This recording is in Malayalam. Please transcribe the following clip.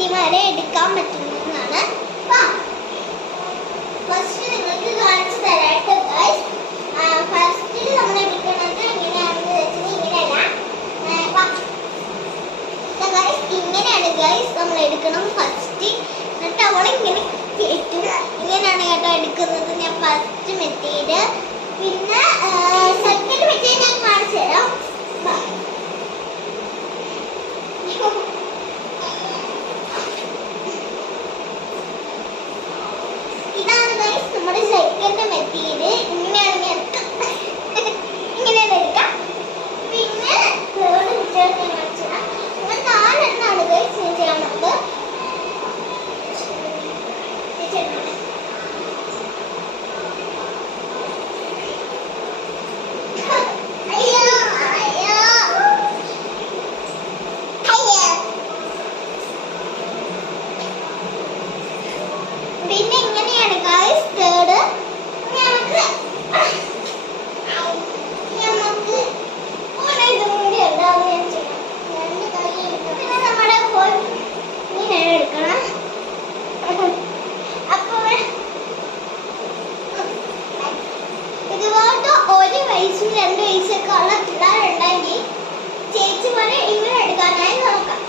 മെത്തിമാരെ എടുക്കാൻ പറ്റുന്നതാണ്. ഫസ്റ്റ് നിങ്ങൾക്ക് കാണിച്ചു തരാട്ടോ ഗൈസ്. ഫസ്റ്റിൽ നമ്മൾ എടുക്കുന്നത് എങ്ങനെയാണെന്ന് വെച്ചാൽ ഇങ്ങനെയല്ല ഗൈസ്, ഇങ്ങനെയാണ് ഗൈസ് നമ്മൾ എടുക്കണം ഫസ്റ്റ്. എന്നിട്ട് അവളിങ്ങനെ കേട്ടും ഇങ്ങനെയാണ് കേട്ടോ എടുക്കുന്നത്. ഞാൻ ഫസ്റ്റ് മെത്തേഡ്. പിന്നെ സെക്കൻഡ് മെത്തേഡ് ഞാൻ കാണിച്ചു തരാം. ഇതാണ് ഗൈസ് നമ്മുടെ സെക്കൻഡ് മെത്തേഡ്. ഇങ്ങനെയാണ് ഇങ്ങനെയാണ് എടുക്കാം. പിന്നെ തേർഡ് മെത്തേഡ് ഞാൻ കാണിച്ചു തരാം. അങ്ങനെ 4 എണ്ണമാണ് ഗൈസ് ഞാൻ ചെയ്യാനുള്ളത്. പിന്നെ ഇങ്ങനെയാണ് ഗൈസ് തേർഡ്. നമുക്ക് ഇതും കൂടി ഉണ്ടാവും ഞാൻ ചെയ്യാം. പിന്നെ നമ്മുടെ ഇങ്ങനെ എടുക്കണം. അപ്പോൾ ഇതുപോലത്തെ 1 വയസ്സും 2 വയസ്സൊക്കെ ഉള്ള പിള്ളേരുണ്ടെങ്കിൽ ചേച്ചി പോലെ ഇങ്ങനെ എടുക്കാനായി നോക്കാം.